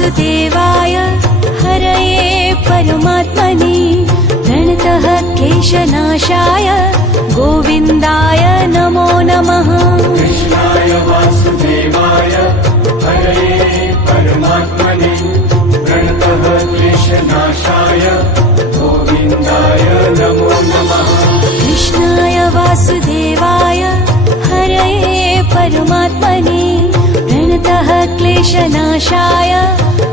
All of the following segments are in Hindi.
वासुदेवाय हरये परमात्मने प्रणतः क्लेशनाशाय गोविन्दाय नमो नमः। कृष्णाय वासुदेवाय हरये परमात्मने प्रणतः क्लेशनाशाय गोविन्दाय नमो नमः। कृष्णाय वासुदेवाय हरये परमात्मने प्रणतः क्लेशनाशाय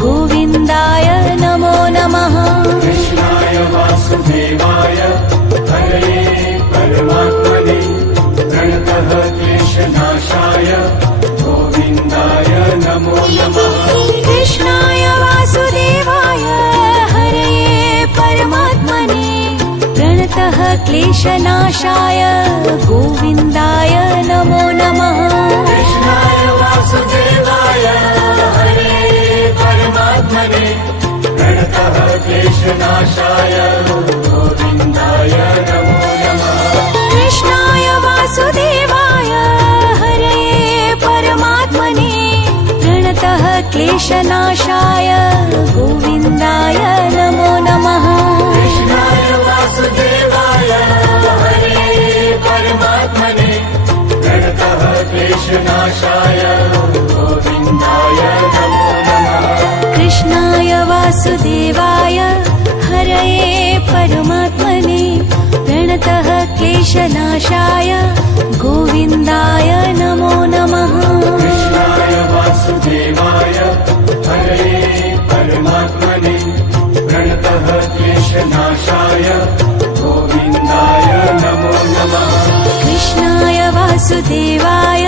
गोविन्दाय नमो नमः। कृष्णाय वासुदेवाय हरये परमात्मने प्रणतः क्लेशनाशाय गोविन्दाय नमो नमः। कृष्णाय वासुदेवाय हरये परमात्मने प्रणतः क्लेशनाशाय गोविन्दाय नमो नमः। कृष्णाय वासुदेवाय हरये परमात्मने प्रणतः क्लेशनाशाय गोविन्दाय नमो नमः। कृष्णाय वासुदेवाय हरये परमात्मने प्रणतः क्लेशनाशाय गोविन्दाय नमो नमः। कृष्णाय वासुदेवाय हरये परमात्मने प्रणतः क्लेशनाशाय गोविन्दाय नमो नमः। कृष्णाय वासुदेवाय हरये परमात्मने प्रणतः क्लेशनाशाय गोविन्दाय नमो नमः। कृष्णाय वासुदेवाय हरये परमात्मने प्रणतः क्लेशनाशाय गोविन्दाय नमो नमः। कृष्णाय वासुदेवाय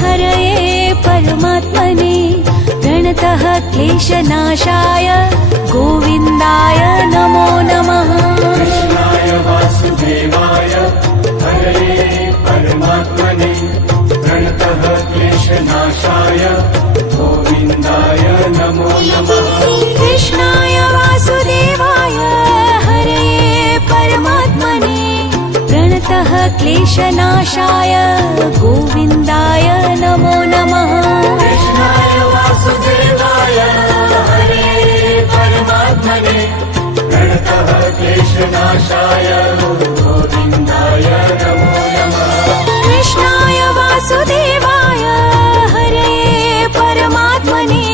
हरये परमात्मने प्रणतः क्लेशनाशाय गोविन्दाय नमो नमः। कृष्णाय वासुदेवाय हरये परमात्मने प्रणतः क्लेशनाशाय गोविन्दाय नमो नमः। कृष्णाय वासुदेवाय हरये परमात्मने प्रणतः क्लेशनाशाय गोविन्दाय नमो नमः। कृष्णाय वासुदेवाय हरये परमात्मने प्रणतः क्लेशनाशाय गोविन्दाय नमो नमः। कृष्णाय वासुदेवाय हरये परमात्मने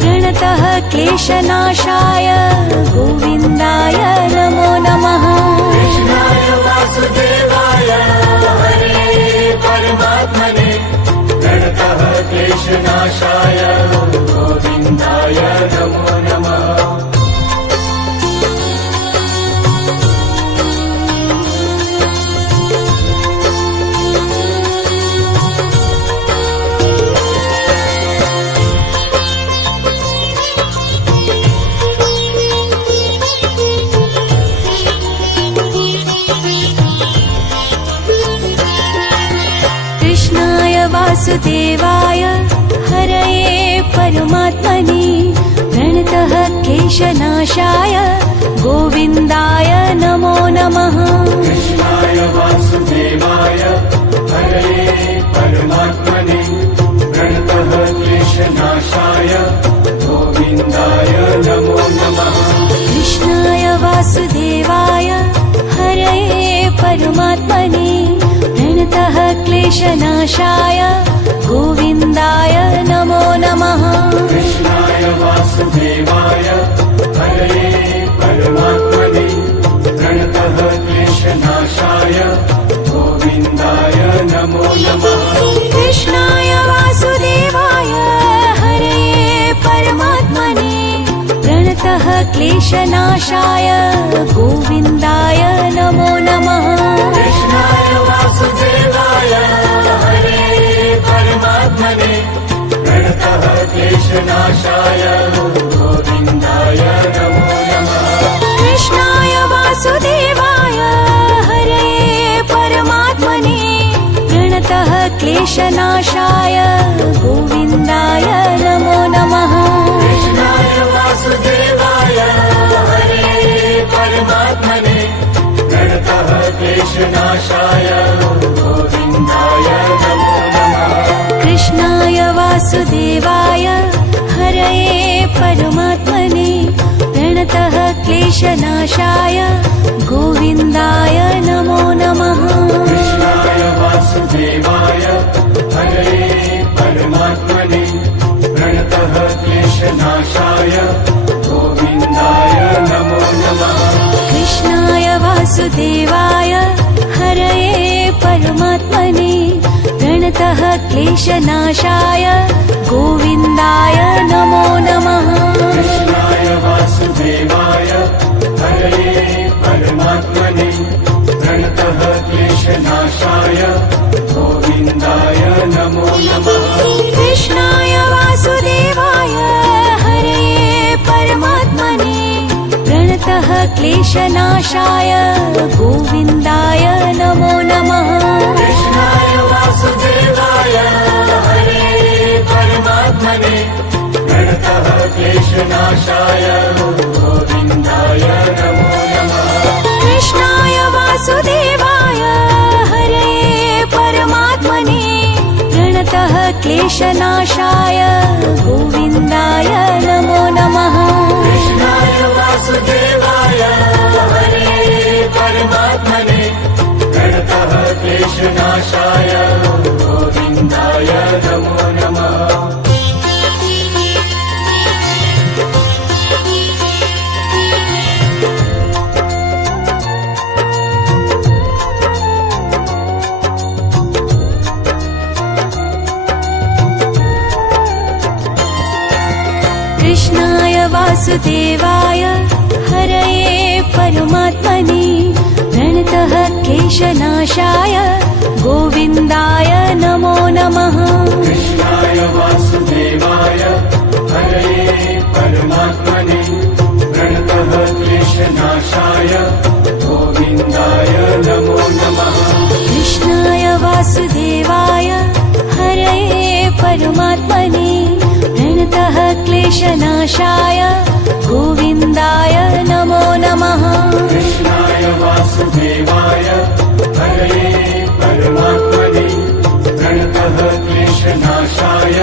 प्रणतः क्लेशनाशाय गोविन्दाय नमो नमः। कृष्णाय वासुदेवाय हरये परमात्मने प्रणतः क्लेशनाशाय गोविन्दाय नमो नमः। कृष्णाय वासुदेवाय हरये परमात्मने प्रणतः क्लेशनाशाय गोविन्दाय नमो नमः। कृष्णाय वासुदेवाय हरये परमात्मने प्रणतः क्लेशनाशाय गोविन्दाय नमो नमः। कृष्णाय वासुदेवाय हरये परमात्मने प्रणतः क्लेशनाशाय गोविन्दाय नमो नमः। कृष्णाय वासुदेवाय हरये परमात्मने प्रणतः क्लेशनाशाय गोविन्दाय नमो नमः। कृष्णाय वासुदेवाय हरये परमात्मने प्रणतः क्लेशनाशाय गोविन्दाय नमो नमः। कृष्णाय वासुदेवाय हरये परमात्मने प्रणतः क्लेशनाशाय गोविन्दाय नमो नमः। कृष्णाय वासुदेवाय हरये परमात्मने प्रणतः क्लेशनाशाय गोविन्दाय नमो नमः। कृष्णाय वासुदेवाय हरये परमात्मने प्रणतः क्लेशनाशाय गोविन्दाय नमो नमः। कृष्णाय वासुदेवाय हरये परमात्मने प्रणतः क्लेशनाशाय गोविन्दाय नमो नमः। कृष्णाय वासुदेवाय हरये परमात्मने प्रणतः क्लेशनाशाय गोविन्दाय नमो नमः। कृष्णाय वासुदेवाय हरये परमात्मने प्रणतः क्लेशनाशाय गोविन्दाय नमो नमः। कृष्णाय वासुदेवाय हरये परमात्मने प्रणतः क्लेशनाशाय गोविन्दाय नमो नमः। कृष्णाय वासुदेवाय हरये परमात्मने प्रणतः क्लेशनाशाय गोविन्दाय नमो नमः। कृष्णाय वासुदेवाय हरये परमात्मने प्रणतः क्लेशनाशाय गोविन्दाय नमो नमः। कृष्णाय वासुदेवाय हरये परमात्मने प्रणतः क्लेशनाशाय गोविन्दाय नमो नमः। कृष्णाय वासुदेवाय हरये परमात्मने प्रणतः क्लेशनाशाय गोविन्दाय नमो नमः। कृष्णाय वासुदेवाय हरये परमात्मने प्रणतः क्लेशनाशाय गोविन्दाय नमो नमः। कृष्णाय वासुदेवाय हरये परमात्मने प्रणतः क्लेशनाशाय गोविन्दाय नमो नमः। कृष्णाय वासुदेवाय हरये परमात्मने प्रणतः क्लेशनाशाय गोविन्दाय नमो नमः। कृष्णाय वासुदेवाय हरये परमात्मने प्रणतः क्लेशनाशाय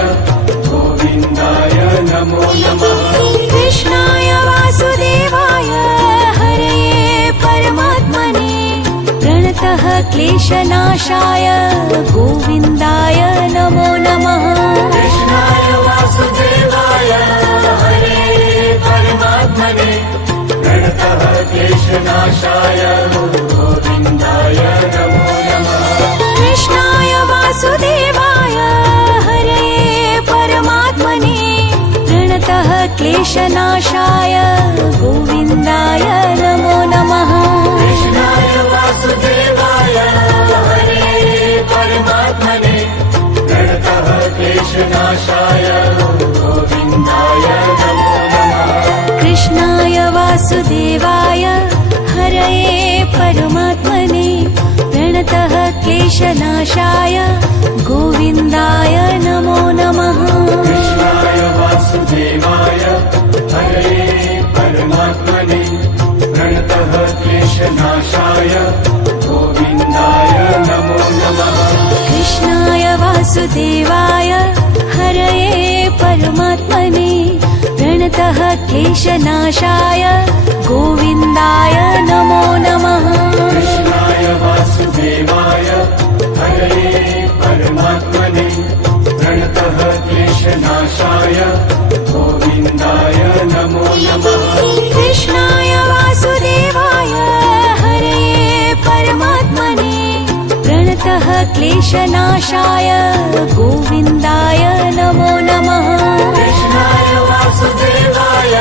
गोविन्दाय नमो नमः। कृष्णाय वासुदेवाय हरये परमात्मने प्रणतः क्लेशनाशाय गोविन्दाय नमो नमः। कृष्णाय वासुदेवाय हरये परमात्मने प्रणतः क्लेशनाशाय गोविन्दाय नमो नमः। कृष्णाय वासुदेवाय हरये परमात्मने प्रणतः क्लेशनाशाय गोविन्दाय नमो नमः। कृष्णाय वासुदेवाय हरये परमात्मने प्रणतः क्लेशनाशाय गोविन्दाय नमो नमः। कृष्णाय वासुदेवाय हरये परमात्मने प्रणतः क्लेशनाशाय गोविन्दाय नमो नमः। कृष्णाय वासुदेवाय हरये परमात्मने प्रणतः क्लेशनाशाय गोविन्दाय नमो नमः। कृष्णाय वासुदेवाय हरये परमात्मने प्रणतः क्लेशनाशाय गोविन्दाय नमो नमः। कृष्णाय वासुदेवाय हरये परमात्मने प्रणतः क्लेशनाशाय गोविन्दाय नमो नमः। कृष्णाय वासुदेवाय हरये परमात्मने प्रणतः क्लेशनाशाय गोविन्दाय नमो नमः। कृष्णाय वासुदेवाय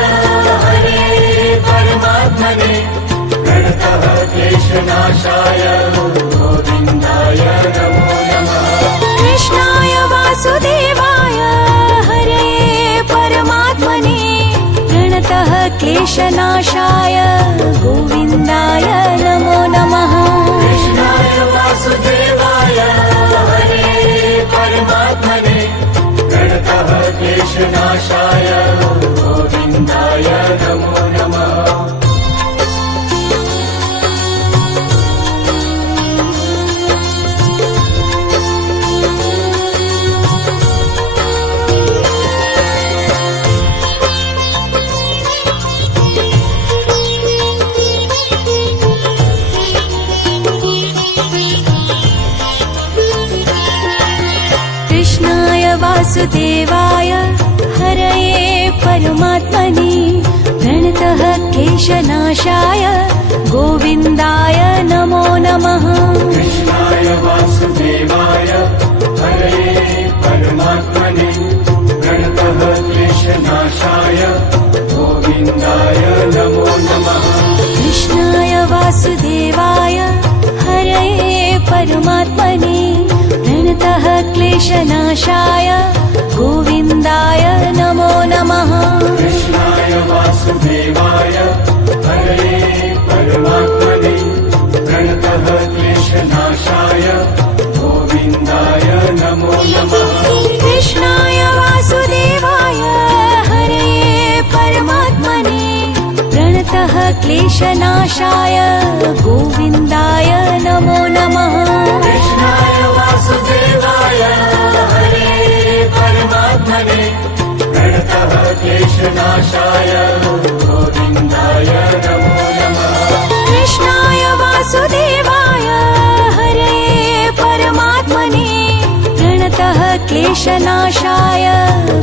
हरये परमात्मने प्रणतः क्लेशनाशाय गोविन्दाय नमो नमः। कृष्णाय वासुदेवाय हरये परमात्मने प्रणतः क्लेशनाशाय गोविन्दाय नमो नमः। कृष्णाय वासुदेवाय हरये परमात्मने प्रणतः क्लेशनाशाय गोविन्दाय नमो नमः। क्लेशनाशाय गोविन्दाय नमो नमः। कृष्णाय वासुदेवाय हरये परमात्मने प्रणतः क्लेशनाशाय गोविन्दाय नमो नमः। कृष्णाय वासुदेवाय हरये परमात्मने प्रणतः क्लेशनाशाय गोविन्दाय नमो नमः। कृष्णाय वासुदेवाय हरये परमात्मने प्रणतः क्लेशनाशाय गोविन्दाय नमो नमः। कृष्णाय वासुदेवाय हरये परमात्मने प्रणतः क्लेशनाशाय गोविन्दाय नमो नमः। कृष्णाय वासुदेवाय हरये परमात्मने प्रणतः क्लेशनाशाय गोविन्दाय नमो नमः। कृष्णाय वासुदेवाय हरये परमात्मने प्रणतः क्लेशनाशाय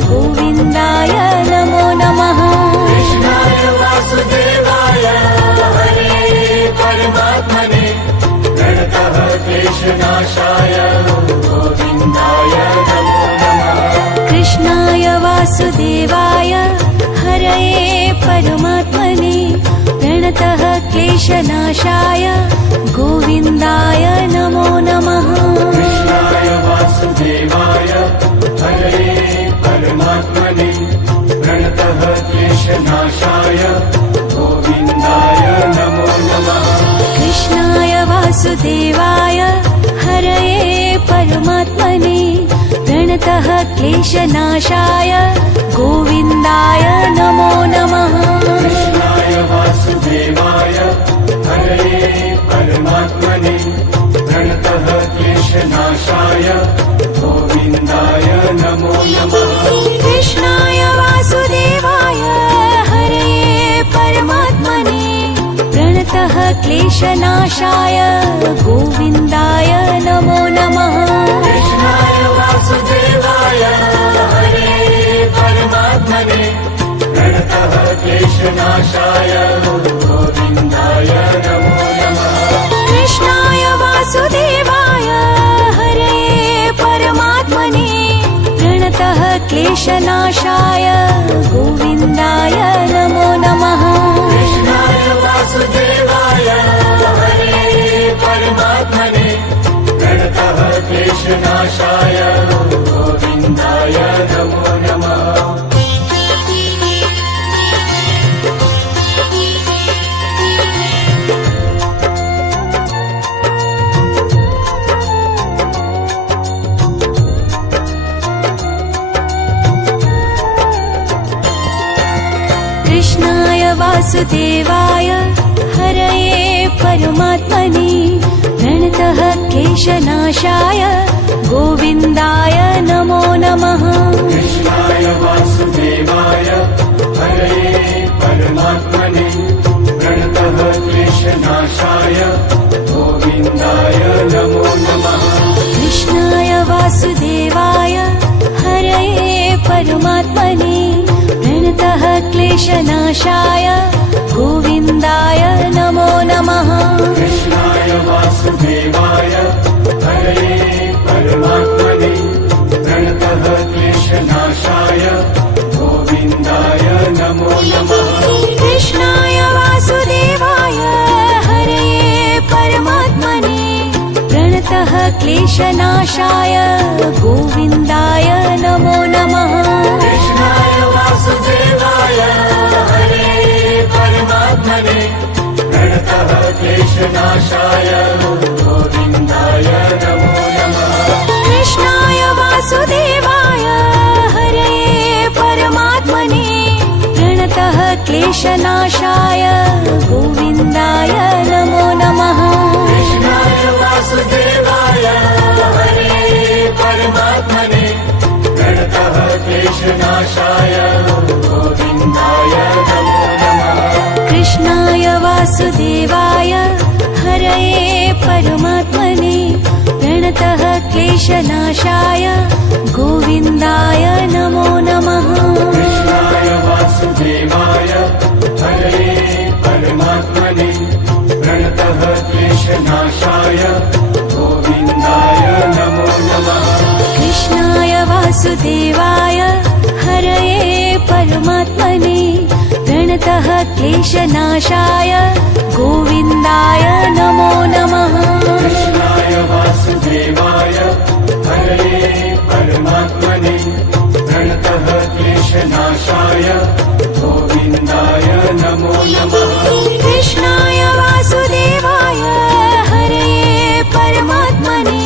गोविन्दाय नमो नमः। कृष्णाय वासुदेवाय हरये परमात्मने प्रणतः क्लेशनाशाय गोविन्दाय नमो नमः। कृष्णाय वासुदेवाय हरये परमात्मने प्रणतः क्लेशनाशाय गोविन्दाय नमो नमः। कृष्णाय वासुदेवाय हरये परमात्मने प्रणतः क्लेशनाशाय गोविन्दाय नमो नमः। कृष्णाय वासुदेवाय हरये परमात्मने प्रणतः क्लेशनाशाय गोविन्दाय नमो नमः। कृष्णाय वासुदेवाय हरये परमात्मने प्रणतः क्लेशनाशाय गोविन्दाय नमो नमः। कृष्णाय वासुदेवाय हरये परमात्मने प्रणतः क्लेशनाशाय गोविन्दाय नमो नमः। कृष्णाय वासुदेवाय हरये परमात्मने प्रणतः क्लेशनाशाय गोविन्दाय नमो नमः। कृष्णाय वासुदेवाय हरये परमात्मने प्रणतः क्लेशनाशाय गोविन्दाय नमो नमः। कृष्णाय वासुदेवाय हरये परमात्मने प्रणतः क्लेशनाशाय गोविन्दाय नमो नमः। कृष्णाय वासुदेवाय हरये परमात्मने प्रणतः क्लेशनाशाय गोविन्दाय नमो नमः। कृष्णाय वासुदेवाय हरये परमात्मने प्रणतः क्लेशनाशाय गोविन्दाय नमो नमः। कृष्णाय वासुदेवाय हरये परमात्मने प्रणतः क्लेशनाशाय गोविन्दाय नमो नमः। कृष्णाय वासुदेवाय हरये परमात्मने प्रणतः क्लेशनाशाय गोविन्दाय नमो नमः। कृष्णाय वासुदेवाय हरये परमात्मने प्रणतः क्लेशनाशाय गोविन्दाय नमो नमः। कृष्णाय वासुदेवाय हरये परमात्मने प्रणतः क्लेशनाशाय गोविन्दाय नमो नमः। कृष्णाय वासुदेवाय हरये परमात्मने प्रणतः क्लेशनाशाय गोविन्दाय नमो नमः। कृष्णाय वासुदेवाय हरये परमात्मने प्रणतः क्लेशनाशाय गोविन्दाय नमो नमः। कृष्णाय वासुदेवाय हरये परमात्मने प्रणतः क्लेशनाशाय गोविन्दाय नमो नमः। कृष्णाय वासुदेवाय हरये परमात्मने प्रणतः क्लेशनाशाय गोविन्दाय नमो नमः कृष्णाय वासुदेवाय हरये परमात्मने प्रणतः क्लेशनाशाय गोविन्दाय नमो नमः कृष्णाय वासुदेवाय हरये परमात्मने प्रणतः क्लेशनाशाय गोविन्दाय नमो नमः कृष्णाय वासुदेवाय हरये परमात्मने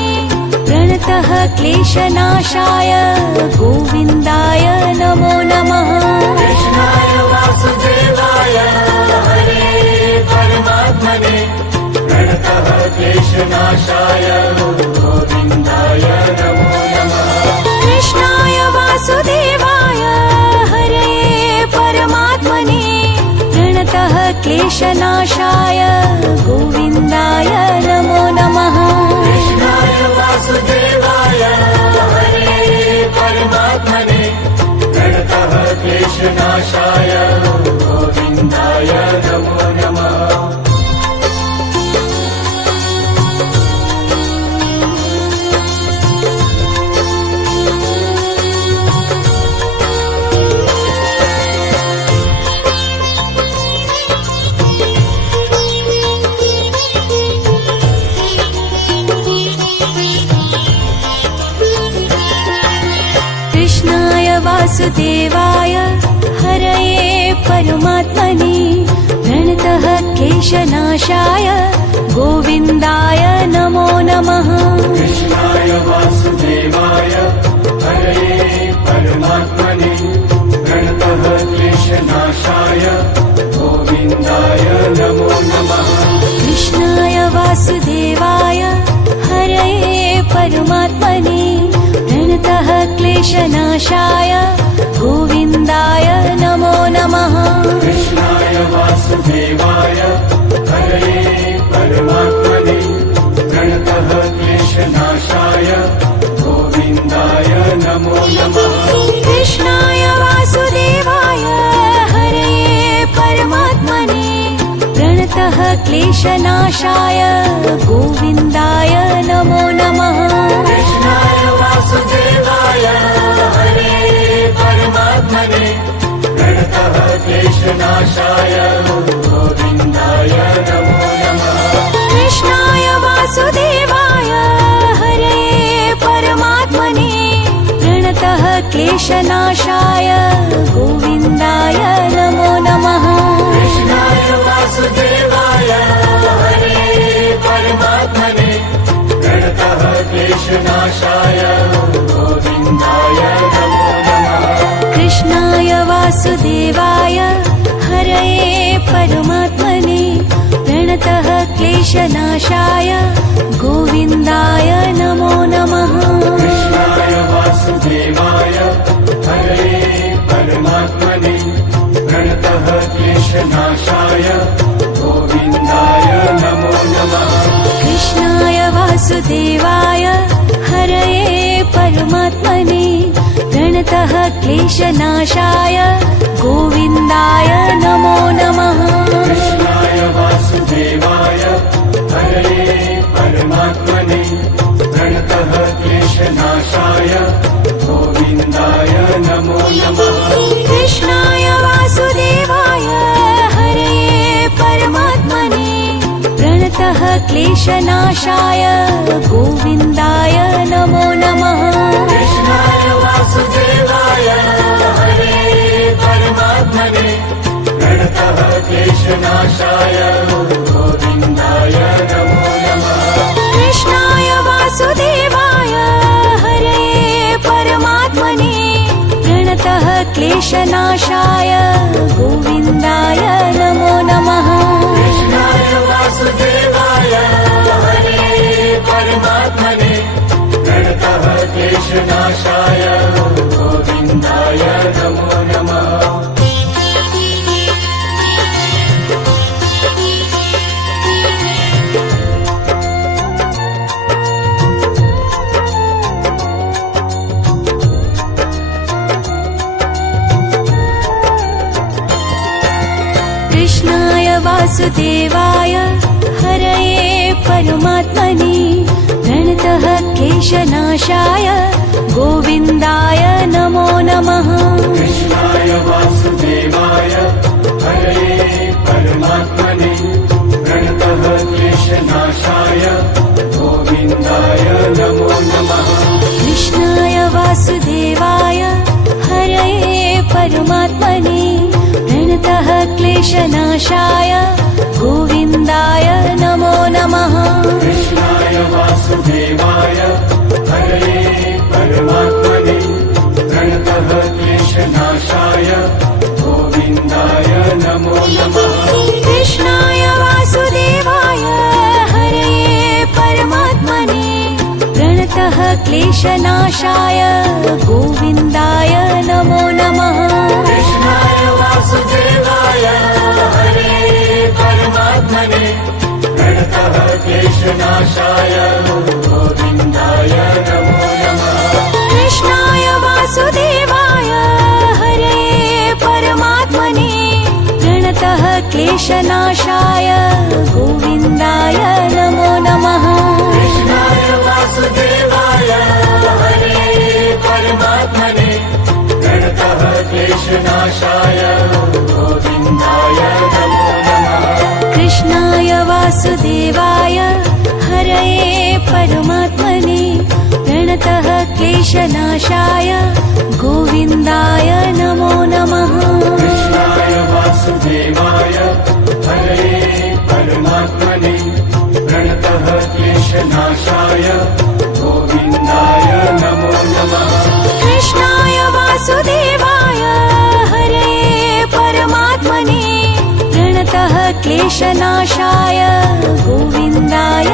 प्रणतः क्लेशनाशाय गोविन्दाय नमो नमः कृष्णाय वासुदेवाय हरे परमात्मने प्रणतः क्लेशनाशाय गोविन्दाय नमो नमः कृष्णाय वासुदेवाय हरये परमात्मने प्रणतः क्लेशनाशाय गोविन्दाय नमो नमः कृष्णाय वासुदेवाय हरे परमात्मने प्रणतः क्लेशनाशाय गोविन्दाय नमो नमः कृष्णाय वासुदेवाय हरये परमात्मने प्रणतः क्लेशनाशाय गोविन्दाय नमो नमः कृष्णाय वासुदेवाय हरे परमात्मने प्रणतः क्लेशनाशाय गोविन्दाय नमो नमः कृष्णाय वासुदेवाय हरये परमात्मने प्रणतः क्लेशनाशाय गोविन्दाय नमो नमः कृष्णाय वासुदेवाय हरे परमात्मने प्रणतः क्लेशनाशाय गोविन्दाय नमो नमः कृष्णाय वासुदेवाय हरये परमात्मने प्रणतः क्लेशनाशाय गोविन्दाय नमो नमः कृष्णाय वासुदेवाय हरे परमात्मने प्रणतः क्लेशनाशाय गोविन्दाय नमो नमः कृष्णाय वासुदेवाय हरये परमात्मने प्रणतः क्लेशनाशाय गोविन्दाय नमो नमः कृष्णाय वासुदेवाय हरे परमात्मने प्रणतः क्लेशनाशाय गोविन्दाय नमो नमः कृष्णाय वासुदेवाय हरये परमात्मने प्रणतः क्लेशनाशाय गोविन्दाय नमो नमः कृष्णाय वासुदेवाय हरे परमात्मने प्रणतः क्लेशनाशाय गोविन्दाय नमो नमः कृष्णाय वासुदेवाय हरये परमात्मने प्रणतः क्लेशनाशाय गोविन्दाय नमो नमः कृष्णाय वासुदेवाय हरे परमात्मने प्रणतः क्लेशनाशाय गोविन्दाय नमो नमः कृष्णाय वासुदेवाय हरये परमात्मने प्रणतः क्लेशनाशाय गोविन्दाय नमो नमः कृष्णाय वासुदेवाय हरे परमात्मने प्रणतः क्लेशनाशाय गोविन्दाय नमो नमः कृष्णाय वासुदेवाय हरये परमात्मने प्रणतः क्लेशनाशाय गोविन्दाय नमो नमः कृष्णाय वासुदेवाय हरे परमात्मने प्रणतः क्लेशनाशाय गोविन्दाय नमो नमः वासुदेवाय हरये परमात्मने प्रणतः क्लेशनाशाय गोविन्दाय नमो नमः कृष्णाय वासुदेवाय हरये परमात्मने प्रणतः क्लेशनाशाय गोविन्दाय नमो नमः कृष्णाय वासुदेवाय हरये परमात्मने प्रणतः क्लेशनाशाय गोविन्दाय नमो नमः कृष्णाय वासुदेवाय हरये परमात्मने प्रणतः क्लेशनाशाय गोविन्दाय नमो नमः कृष्णाय वासुदेवाय हरये परमात्मने प्रणतः क्लेशनाशाय गोविन्दाय नमो नमः कृष्णाय वासुदेवाय हरये परमात्मने प्रणतः क्लेशनाशाय गोविन्दाय नमो नमः कृष्णाय वासुदेवाय हरये परमात्मने प्रणतः क्लेशनाशाय गोविन्दाय नमो नमः कृष्णाय वासुदेवाय हरये परमात्मने प्रणतः क्लेशनाशाय गोविन्दाय नमो नमः कृष्णाय वासुदेवाय हरये परमात्मने प्रणतः क्लेशनाशाय गोविन्दाय नमो नमः कृष्णाय वासुदेवाय हरये परमात्मने प्रणतः क्लेशनाशाय गोविन्दाय नमो नमः कृष्णाय वासुदेवाय हरये परमात्मने प्रणतः क्लेशनाशाय गोविन्दाय